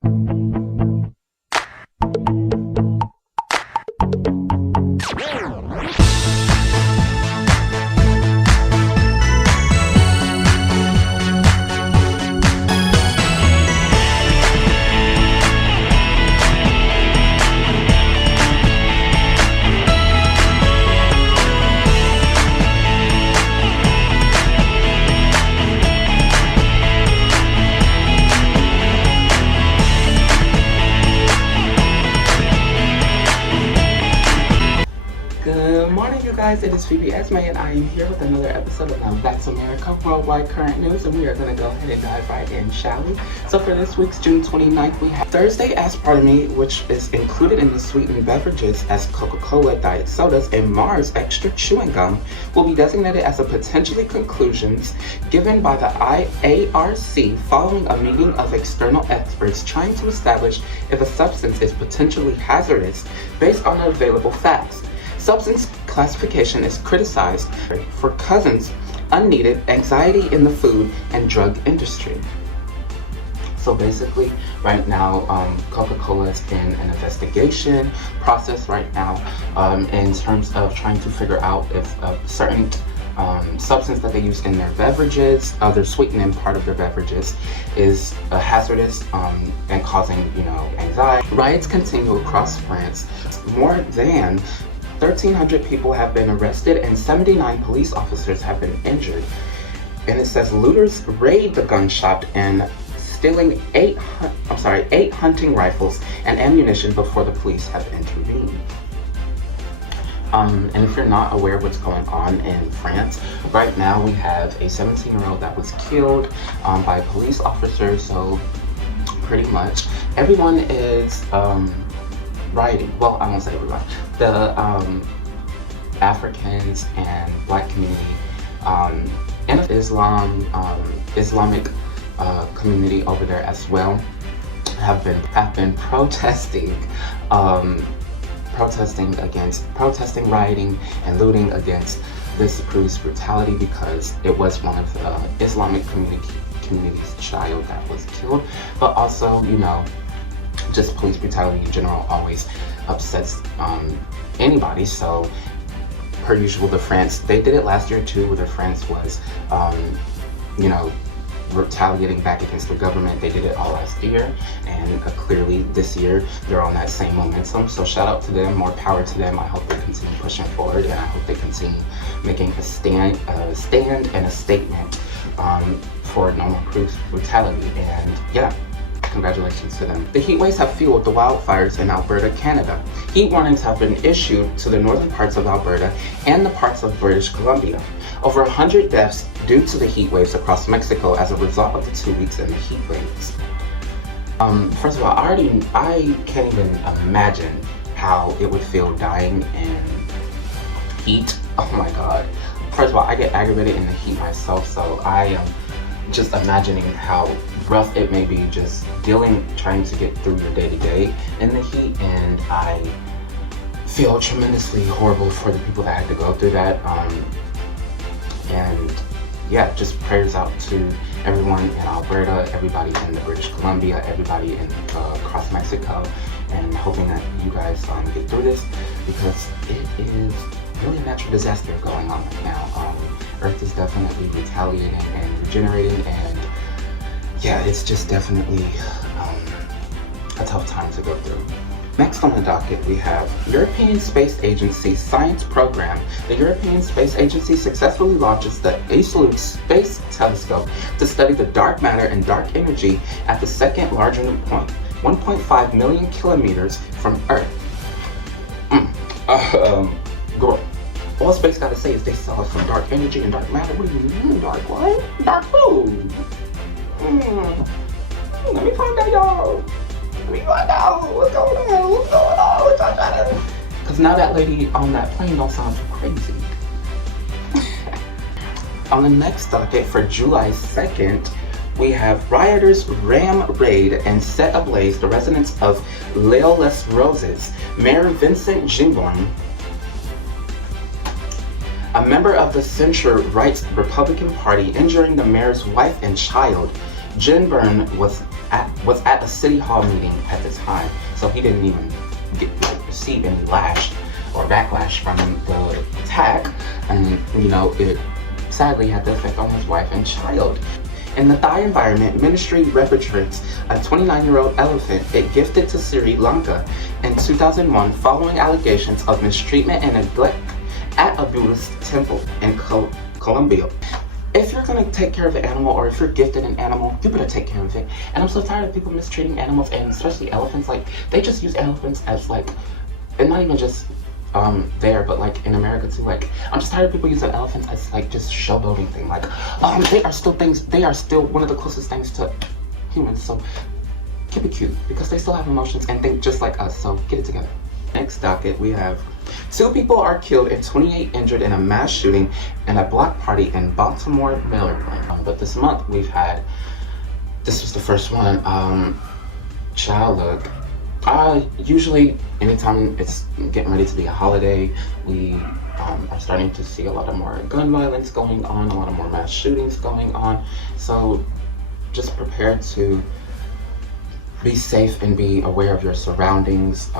Good morning, you guys. It is Phoebe Esme, and I am here with another episode of Now That's America Worldwide Current News, and we are going to go ahead and dive right in, shall we? So for this week's June 29th, we have Thursday aspartame, which is included in the sweetened beverages as Coca-Cola diet sodas, and Mars extra chewing gum will be designated as a potentially conclusions given by the IARC following a meeting of external experts trying to establish if a substance is potentially hazardous based on the available facts. Substance classification is criticized for causing unneeded anxiety in the food and drug industry. So basically, right now, Coca-Cola is in an investigation process right now in terms of trying to figure out if a certain substance that they use in their beverages, their sweetening part of their beverages, is hazardous and causing, anxiety. Riots continue across France. More than 1,300 people have been arrested and 79 police officers have been injured. And it says looters raid the gun shop and stealing eight hunting rifles and ammunition before the police have intervened. And if you're not aware of what's going on in France, right now we have a 17-year-old that was killed by police officers. So pretty much everyone is rioting. Well, I won't say everyone. The Africans and Black community and Islamic community over there as well have been protesting, rioting and looting against this police brutality because it was one of the Islamic community's child that was killed, but also, just police brutality in general always upsets anybody. So per usual, they did it last year too, where the France was retaliating back against the government. They did it all last year, and clearly this year they're on that same momentum. So shout out to them, more power to them. I hope they continue pushing forward, and I hope they continue making a stand and a statement for no more police brutality. And yeah, congratulations to them. The heat waves have fueled the wildfires in Alberta, Canada. Heat warnings have been issued to the northern parts of Alberta and the parts of British Columbia. Over 100 deaths due to the heat waves across Mexico as a result of the 2 weeks in the heat waves. First of all, I can't even imagine how it would feel dying in heat. Oh my god. First of all, I get aggravated in the heat myself, so I am just imagining how rough it may be just trying to get through your day-to-day in the heat, and I feel tremendously horrible for the people that had to go through that. And yeah, just prayers out to everyone in Alberta, everybody in the British Columbia, everybody across Mexico, and hoping that you guys get through this, because it is really a natural disaster going on right now. Earth is definitely retaliating and regenerating, and yeah, it's just definitely a tough time to go through. Next on the docket, we have European Space Agency Science Program. The European Space Agency successfully launches the Absolute Space Telescope to study the dark matter and dark energy at the second larger point, 1.5 million kilometers from Earth. Girl, all space gotta say is they saw some dark energy and dark matter. What do you mean, dark what? Dark food. Let me find out, y'all. Let me find out what's going on. What's going on? What's y'all trying to... Because now that lady on that plane don't sound too crazy. On the next docket for July 2nd, we have rioters ram raid and set ablaze the residence of Les Roses. Mayor Vincent Ginborn, a member of the center-right Republican Party, injuring the mayor's wife and child. Ginborn was was at a city hall meeting at the time, so he didn't even receive any lash or backlash from the attack, and it sadly had the effect on his wife and child. In the Thai Environment Ministry repatriates a 29-year-old elephant it gifted to Sri Lanka in 2001 following allegations of mistreatment and neglect at a Buddhist temple in Colombia. If you're gonna take care of an animal, or if you're gifted an animal, you better take care of it. And I'm so tired of people mistreating animals, and especially elephants. Like, they just use elephants as and not even just there, but in America too. I'm just tired of people using elephants as just showboating thing. They are still one of the closest things to humans, so keep it cute, because they still have emotions and think just like us, so get it together. Next docket, we have 2 people are killed and 28 injured in a mass shooting in a block party in Baltimore, Maryland. But this month this was the first one. Child, look, usually anytime it's getting ready to be a holiday, we are starting to see a lot of more gun violence going on, a lot of more mass shootings going on. So just prepare to be safe and be aware of your surroundings.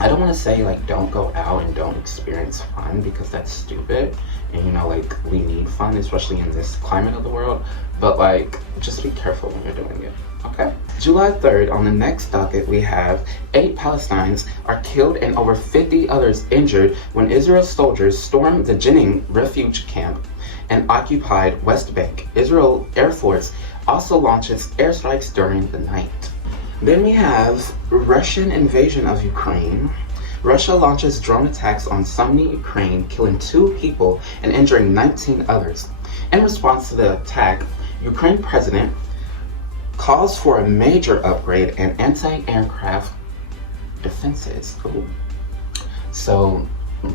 I don't want to say don't go out and don't experience fun, because that's stupid, and we need fun, especially in this climate of the world, but just be careful when you're doing it, okay? July 3rd, on the next docket, we have 8 Palestinians are killed and over 50 others injured when Israel soldiers stormed the Jenin refugee camp and occupied West Bank. Israel Air Force also launches airstrikes during the night. Then we have Russian invasion of Ukraine. Russia launches drone attacks on Sumy, Ukraine, killing 2 people and injuring 19 others. In response to the attack, Ukraine president calls for a major upgrade in anti-aircraft defenses. Ooh. So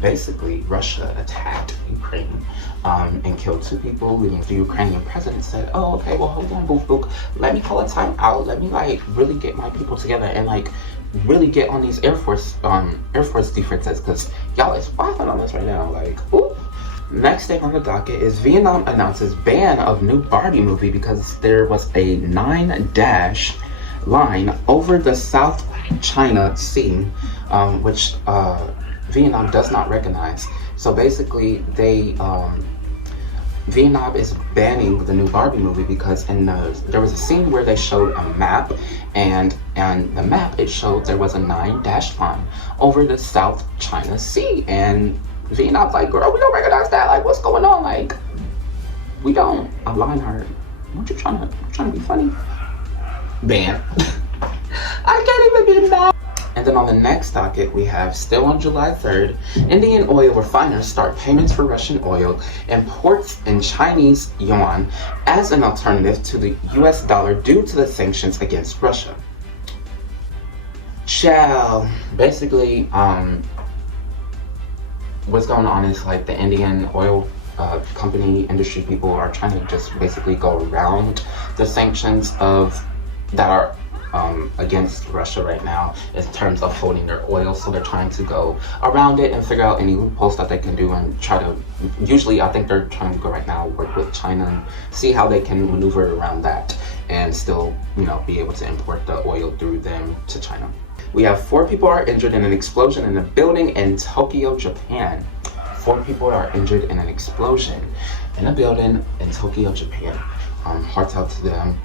basically, Russia attacked Ukraine and killed 2 people, leaving the Ukrainian president said, oh, okay, well, hold on, book. Let me call a time out. Let me really get my people together and really get on these Air Force defenses, because y'all is wilding on this right now. Ooh. Next thing on the docket is Vietnam announces ban of new Barbie movie because there was a 9-dash line over the South China Sea, which Vietnam does not recognize. So basically, Vietnam is banning the new Barbie movie because there was a scene where they showed a map, and the map, it showed there was a 9-dash line over the South China Sea, and Vietnam's girl, we don't recognize that. What's going on? We don't. I'm lying her. What you trying to be funny? Ban. I can't even be mad. And then on the next docket, we have, still on July 3rd, Indian oil refiners start payments for Russian oil imports in Chinese yuan as an alternative to the US dollar due to the sanctions against Russia. Basically, what's going on is the Indian oil company industry people are trying to just basically go around the sanctions that are against Russia right now in terms of holding their oil. So they're trying to go around it and figure out any loopholes that they can do and try to, usually I think they're trying to go right now, work with China and see how they can maneuver around that and still, be able to import the oil through them to China. We have 4 people are injured in an explosion in a building in Tokyo, Japan. 4 people are injured in an explosion in a building in Tokyo, Japan. Hearts out to them.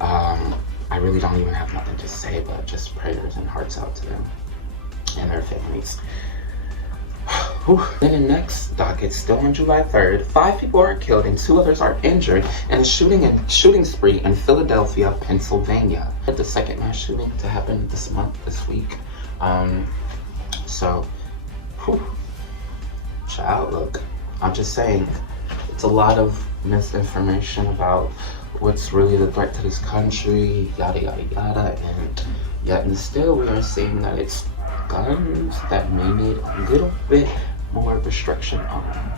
I really don't even have nothing to say, but just prayers and hearts out to them and their families. Then the next docket, still on July 3rd, 5 people are killed and 2 others are injured in a shooting spree in Philadelphia, Pennsylvania. The second mass shooting to happen this week. Child, look, I'm just saying, it's a lot of misinformation about what's really the threat to this country, yada yada yada, and yet and still we are seeing that it's guns that may need a little bit more restriction on.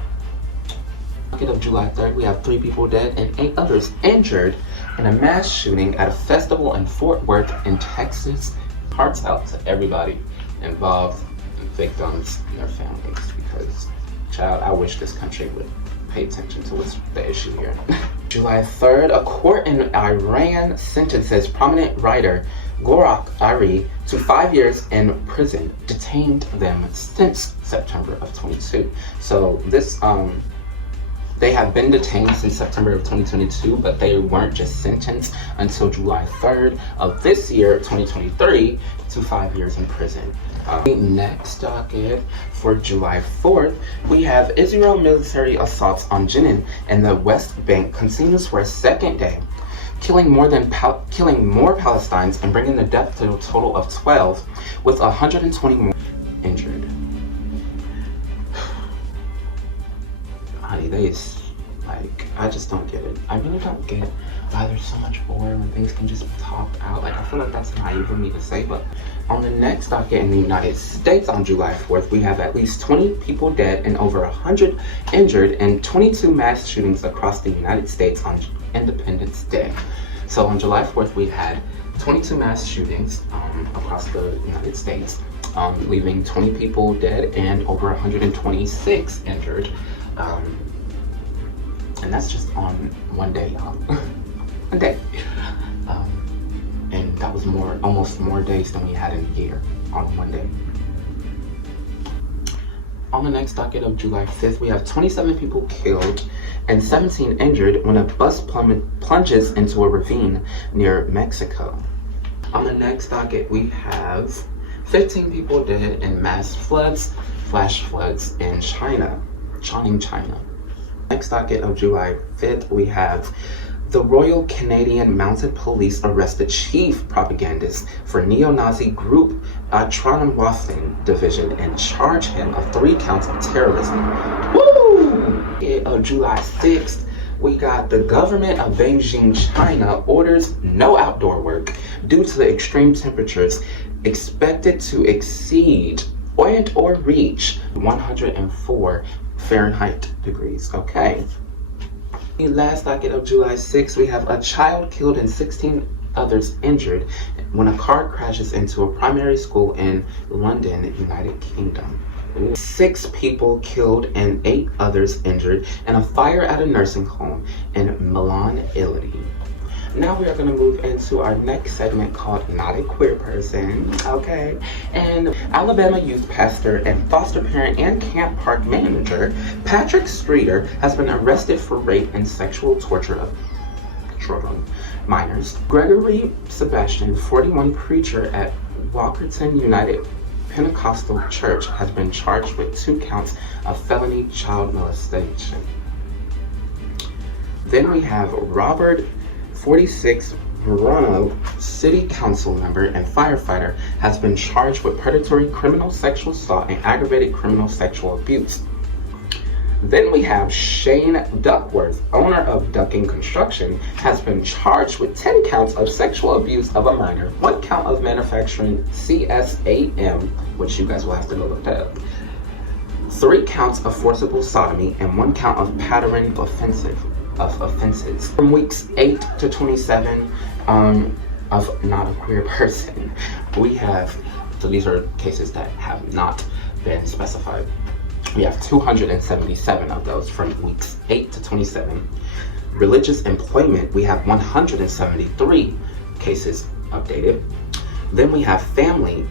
Docket of July 3rd, we have 3 people dead and 8 others injured in a mass shooting at a festival in Fort Worth in Texas. Hearts out to everybody involved and victims and their families, because, child, I wish this country would pay attention to what's the issue here. July 3rd, a court in Iran sentences prominent writer Gorak Ari to 5 years in prison, detained them since September of 22. So this, they have been detained since September of 2022, but they weren't just sentenced until July 3rd of this year, 2023, to 5 years in prison. Next docket for July 4th, we have Israel military assaults on Jenin and the West Bank continues for a second day, killing more Palestinians and bringing the death to a total of 12, with 120 more injured. Honey, I just don't get it. I really don't get why there's so much war when things can just be talked out. Like, I feel like that's naive of me to say, but on the next docket in the United States on July 4th, we have at least 20 people dead and over 100 injured in 22 mass shootings across the United States on Independence Day. So on July 4th, we had 22 mass shootings across the United States, leaving 20 people dead and over 126 injured. And that's just on one day, y'all. One day. And that was almost more days than we had in a year on one day. On the next docket of July 5th, we have 27 people killed and 17 injured when a bus plunges into a ravine near Mexico. On the next docket, we have 15 people dead in mass flash floods in China. Next docket of July 5th, we have the Royal Canadian Mounted Police arrested chief propagandist for neo-Nazi group Trottenwaffen Division and charge him of 3 counts of terrorism. Woo! Of July 6th, we got the government of Beijing, China orders no outdoor work due to the extreme temperatures expected to exceed or reach 104 Fahrenheit degrees. Okay. The last docket of July 6th, we have a child killed and 16 others injured when a car crashes into a primary school in London, United Kingdom. 6 people killed and 8 others injured in a fire at a nursing home in Milan, Italy. Now we are going to move into our next segment called Not a Queer Person, okay? And Alabama youth pastor and foster parent and camp park manager, Patrick Streeter, has been arrested for rape and sexual torture of children, minors. Gregory Sebastian, 41, preacher at Walkerton United Pentecostal Church, has been charged with 2 counts of felony child molestation. Then we have Robert 46, Roanoke City Council member and firefighter, has been charged with predatory criminal sexual assault and aggravated criminal sexual abuse. Then we have Shane Duckworth, owner of Ducking Construction, has been charged with 10 counts of sexual abuse of a minor, 1 count of manufacturing CSAM, which you guys will have to go look that up, 3 counts of forcible sodomy, and 1 count of pattern offenses. From weeks 8 to 27 of Not a Queer Person, we have, so these are cases that have not been specified. We have 277 of those from weeks 8 to 27. Religious employment, we have 173 cases updated. Then we have family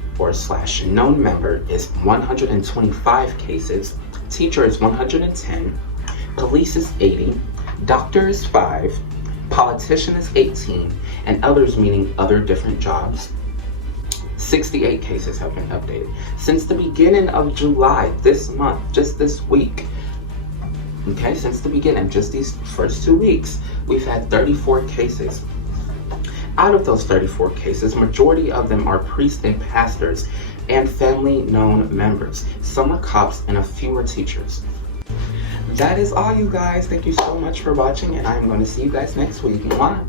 / known member is 125 cases. Teacher is 110. Police is 80. Doctor is 5, politician is 18, and others, meaning other different jobs, 68 cases have been updated. Since the beginning of July, this month, just this week, okay, since the beginning, just these first 2 weeks, we've had 34 cases. Out of those 34 cases, majority of them are priests and pastors and family known members. Some are cops and a few are teachers. That is all, you guys. Thank you so much for watching, and I'm going to see you guys next week. Mwah.